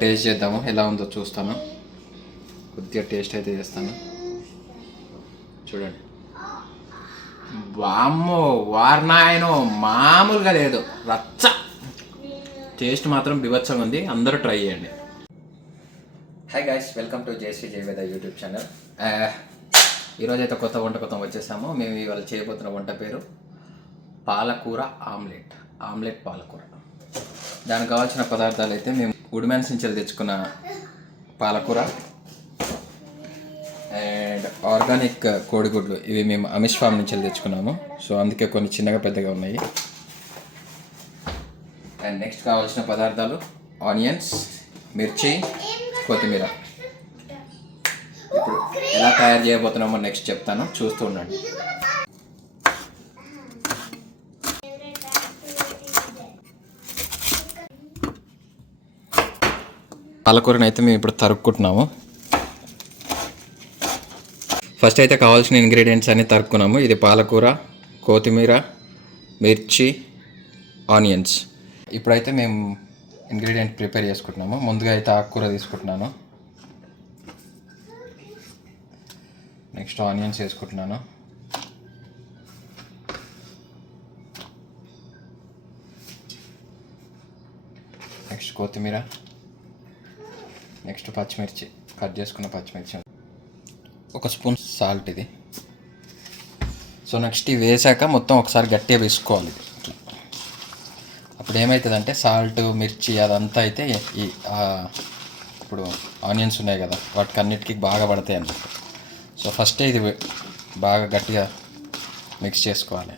Taste చేద్దాము, ఎలా ఉందో చూస్తాను. కొద్దిగా టేస్ట్ అయితే చేస్తాను. చూడండి, వామ్మో వార్నాయనో మామూలుగా లేదు, రచ్చ. టేస్ట్ మాత్రం బీభత్సంగా ఉంది. అందరూ ట్రై చేయండి. Hi guys, welcome to JC Jayaveda YouTube channel. ఈరోజు అయితే కొత్త వంటకం వచ్చేసాము. మేము ఇవాళ చేయబోతున్న వంట పేరు పాలకూర ఆమ్లెట్ పాలకూర. దానికి కావాల్సిన పదార్థాలు అయితే మేము ఉడిమెన్స్ నుంచి తెచ్చుకున్న పాలకూర అండ్ ఆర్గానిక్ కోడిగుడ్లు. ఇవి మేము అమిష్ ఫామ్ నుంచి తెచ్చుకున్నాము, సో అందుకే కొన్ని చిన్నగా పెద్దగా ఉన్నాయి. అండ్ నెక్స్ట్ కావాల్సిన పదార్థాలు ఆనియన్స్, మిర్చి, కొత్తిమీర. ఇప్పుడు ఎలా తయారు చేయబోతున్నామో నెక్స్ట్ చెప్తాను, చూస్తూ ఉండండి. పాలకూరని అయితే మేము ఇప్పుడు తరుక్కుంటున్నాము. ఫస్ట్ అయితే కావాల్సిన ఇంగ్రీడియంట్స్ అన్ని తరుక్కున్నాము. ఇది పాలకూర, కొత్తిమీర, మిర్చి, ఆనియన్స్. ఇప్పుడైతే మేము ఇంగ్రీడియంట్ ప్రిపేర్ చేసుకుంటున్నాము. ముందుగా అయితే ఆకుకూర తీసుకుంటున్నాను. నెక్స్ట్ ఆనియన్స్ వేసుకుంటున్నాను. నెక్స్ట్ కొత్తిమీర, నెక్స్ట్ పచ్చిమిర్చి, కట్ చేసుకున్న పచ్చిమిర్చి, ఒక స్పూన్ సాల్ట్ ఇది. సో నెక్స్ట్ ఇవి వేసాక మొత్తం ఒకసారి గట్టిగా వేసుకోవాలి. అప్పుడు ఏమవుతుందంటే సాల్ట్, మిర్చి అదంతా అయితే ఇప్పుడు ఆనియన్స్ ఉన్నాయి కదా, వాటికి అన్నిటికీ బాగా పడతాయి అన్నమాట. సో ఫస్ట్ ఇది బాగా గట్టిగా మిక్స్ చేసుకోవాలి.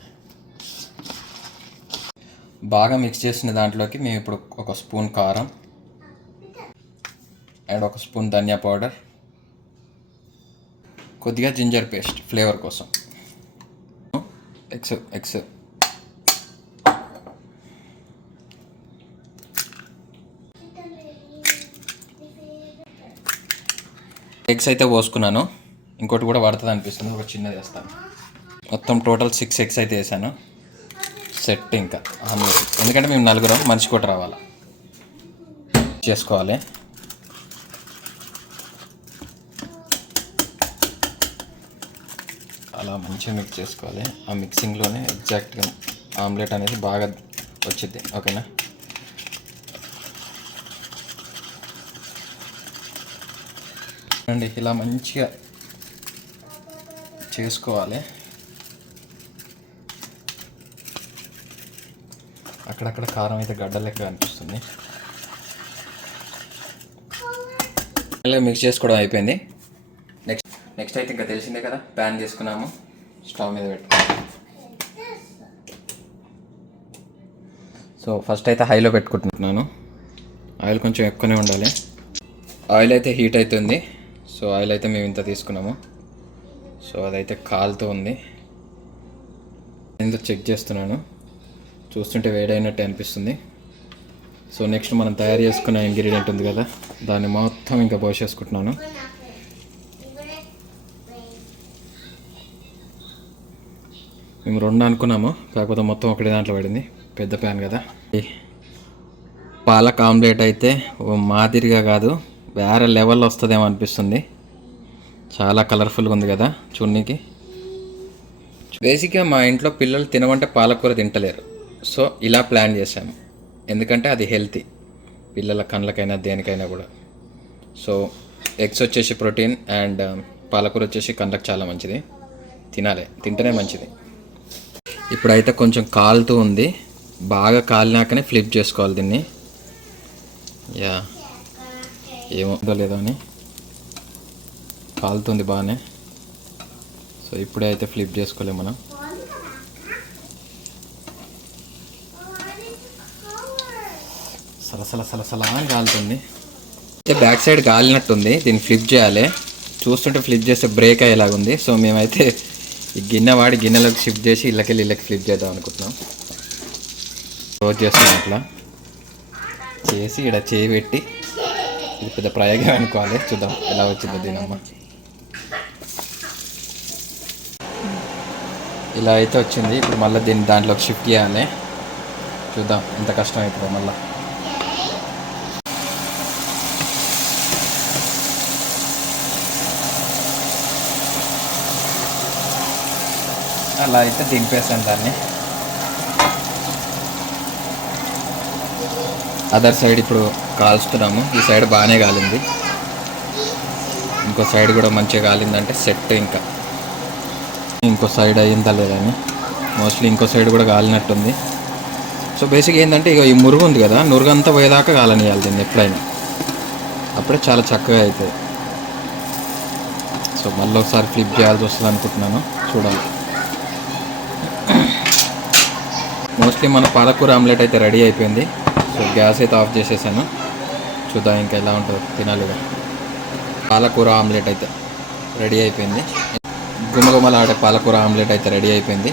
బాగా మిక్స్ చేసిన దాంట్లోకి మేము ఇప్పుడు ఒక స్పూన్ కారం అండ్ ఒక స్పూన్ ధనియా పౌడర్, కొద్దిగా జింజర్ పేస్ట్ ఫ్లేవర్ కోసం, ఎగ్స్ అయితే పోసుకున్నాను. ఇంకోటి కూడా పడుతుంది అనిపిస్తుంది, ఒక చిన్నది వేస్తాను. మొత్తం టోటల్ 6 ఎగ్స్ అయితే వేసాను. సెట్ ఇంకా ఆమ్లెట్, ఎందుకంటే మేము నలుగురం, మనిషి కూడా రావాలి. చేసుకోవాలి. అలా మంచిగా మిక్స్ చేసుకోవాలి. ఆ మిక్సింగ్లోనే ఎగ్జాక్ట్గా ఆమ్లెట్ అనేది బాగా వచ్చింది. ఓకేనా? అండి ఇలా మంచిగా చేసుకోవాలి. అక్కడక్కడ కారం అయితే గడ్డ లెక్క అనిపిస్తుంది. ఇలా మిక్స్ చేసుకోవడం అయిపోయింది. నెక్స్ట్ అయితే ఇంకా తెలిసిందే కదా, ప్యాన్ తీసుకున్నాము, స్టవ్ మీద పెట్టుకున్నాము. సో ఫస్ట్ అయితే హైలో పెట్టుకుంటున్నాను. ఆయిల్ కొంచెం ఎక్కువనే ఉండాలి. ఆయిల్ అయితే హీట్ అవుతుంది. సో ఆయిల్ అయితే మేము ఇంత తీసుకున్నాము. సో అదైతే కాలుతూ ఉంది. నేను చెక్ చేస్తున్నాను, చూస్తుంటే వేడైనట్టు అనిపిస్తుంది. సో నెక్స్ట్ మనం తయారు చేసుకున్న ఇంగ్రీడియంట్ ఉంది కదా, దాన్ని మొత్తం ఇంకా పోసేసుకుంటున్నాను. మేము 2 అనుకున్నాము, కాకపోతే మొత్తం ఒకటి దాంట్లో పడింది. పెద్ద ప్యాన్ కదా. పాలక్ ఆమ్లెట్ అయితే ఓ మాదిరిగా కాదు, వేరే లెవెల్లో వస్తుందేమో అనిపిస్తుంది. చాలా కలర్ఫుల్గా ఉంది కదా చూడనీకి. బేసిక్గా మా ఇంట్లో పిల్లలు తినమంటే పాలకూర తింటలేరు. సో ఇలా ప్లాన్ చేశాము, ఎందుకంటే అది హెల్తీ, పిల్లల కళ్ళకైనా దేనికైనా కూడా. సో ఎగ్స్ వచ్చేసి ప్రోటీన్ అండ్ పాలకూర వచ్చేసి కళ్ళకి చాలా మంచిది, తినాలి, తింటేనే మంచిది. ఇప్పుడైతే కొంచెం కాలుతూ ఉంది. బాగా కాలినాకనే ఫ్లిప్ చేసుకోవాలి దీన్ని. యా ఏమో లేదో అని కాలుతుంది బాగానే. సో ఇప్పుడే అయితే ఫ్లిప్ చేసుకోలేము మనం. సలసల అని కాలుతుంది. అయితే బ్యాక్ సైడ్ కాలినట్టుంది, దీన్ని ఫ్లిప్ చేయాలి. చూస్తుంటే ఫ్లిప్ చేస్తే బ్రేక్ అయ్యేలాగుంది. సో మేమైతే ఈ గిన్నెలోకి షిఫ్ట్ చేసి ఇళ్ళకి ఫ్లిప్ చేద్దాం అనుకుంటున్నాం. క్లోజ్ చేస్తున్నాం. అట్లా చేసి ఇక్కడ చేయి పెట్టి, ఇది పెద్ద ప్రయోగం అనుకోవాలి, చూద్దాం ఎలా వచ్చిందో దీనమ్మ. ఇలా అయితే వచ్చింది. ఇప్పుడు మళ్ళీ దీన్ని దాంట్లోకి షిఫ్ట్ చేయాలి. చూద్దాం ఎంత కష్టం అవుతుందో మళ్ళీ. అలా అయితే దింపేసాను దాన్ని. అదర్ సైడ్ ఇప్పుడు కాల్చుతున్నాము. ఈ సైడ్ బాగానే కాలింది, ఇంకో సైడ్ కూడా మంచిగా కాలిందంటే సెట్. ఇంకా ఇంకో సైడ్ అయ్యిందా లేదని, మోస్ట్లీ ఇంకో సైడ్ కూడా కాలినట్టుంది. సో బేసిక్ ఏంటంటే ఇక ఈ మురుగు ఉంది కదా, నురుగంతా పోయేదాకా కాలనియాలి దీన్ని ఎప్పుడైనా, అప్పుడే చాలా చక్కగా అవుతుంది. సో మళ్ళీ ఒకసారి ఫ్లిప్ చేయాల్సి వస్తుంది అనుకుంటున్నాను, చూడాలి. మోస్ట్లీ మన పాలకూర ఆమ్లెట్ అయితే రెడీ అయిపోయింది. సో గ్యాస్ అయితే ఆఫ్ చేసేసాను. చూద్దాం ఇంకా ఎలా ఉంటుందో, తినాలిగా. పాలకూర ఆమ్లెట్ అయితే రెడీ అయిపోయింది. గుమగుమలాడే పాలకూర ఆమ్లెట్ అయితే రెడీ అయిపోయింది.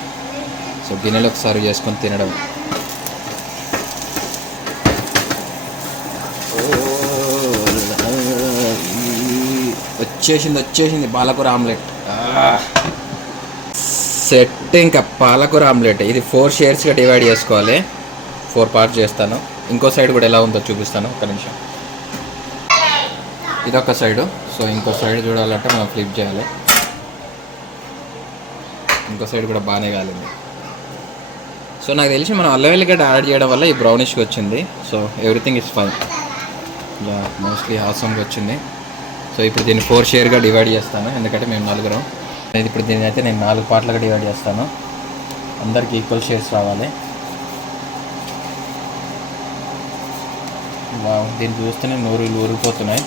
సో గిన్నెలోకి సర్వ్ చేసుకొని తినడం. వచ్చేసింది పాలకూర ఆమ్లెట్ సెట్. ఇంకా పాలకూర ఆమ్లెట్ ఇది 4 షేర్స్గా డివైడ్ చేసుకోవాలి. 4 పార్ట్స్ చేస్తాను. ఇంకో సైడ్ కూడా ఎలా ఉందో చూపిస్తాను, ఒక్క నిమిషం. ఇదొక సైడు. సో ఇంకో సైడ్ చూడాలంటే మనం ఫ్లిప్ చేయాలి. ఇంకో సైడ్ కూడా బాగానే కాలింది. సో నాకు తెలిసి మనం అల్లం వెల్లిగడ్డ యాడ్ చేయడం వల్ల ఈ బ్రౌనిష్గా వచ్చింది. So everything is fine. ఇలా మోస్ట్లీ హాసంగా వచ్చింది. సో ఇప్పుడు దీన్ని 4 షేర్గా డివైడ్ చేస్తాను, ఎందుకంటే మేము 4. ఇప్పుడు దీన్ని అయితే నేను 4 పార్ట్లుగా డివైడ్ చేస్తాను. అందరికి ఈక్వల్ షేర్స్ రావాలి. దీన్ని చూస్తేనే నోరులు ఊరిపోతున్నాయి.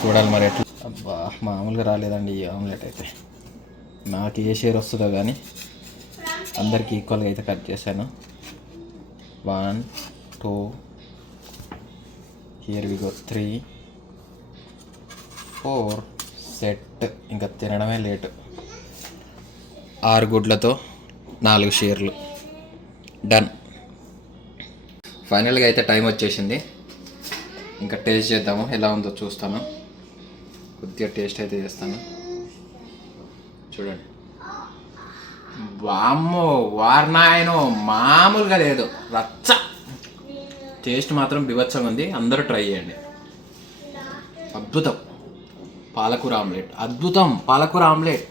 చూడాలి మరి ఎట్లా. అబ్బా మామూలుగా రాలేదండి ఈ ఆమ్లెట్ అయితే. నాకు ఏ షేర్ వస్తుందో కానీ అందరికి ఈక్వల్గా అయితే కట్ చేశాను. 1 2 హియర్ వి గో 3 4 సెట్. ఇంకా తినడమే లేటు. 6 గుడ్లతో 4 షేర్లు డన్. ఫైనల్గా అయితే టైం వచ్చేసింది. ఇంకా టేస్ట్ చేద్దాము, ఎలా ఉందో చూస్తాను. కొద్దిగా టేస్ట్ అయితే చేస్తాను. చూడండి. వామ్మో వార్నాయనో, మామూలుగా లేదు, రచ్చ. టేస్ట్ మాత్రం బిభత్సంగా ఉంది. అందరూ ట్రై చేయండి. అద్భుతం పాలకూర ఆమ్లెట్, అద్భుతం పాలకూర ఆమ్లెట్.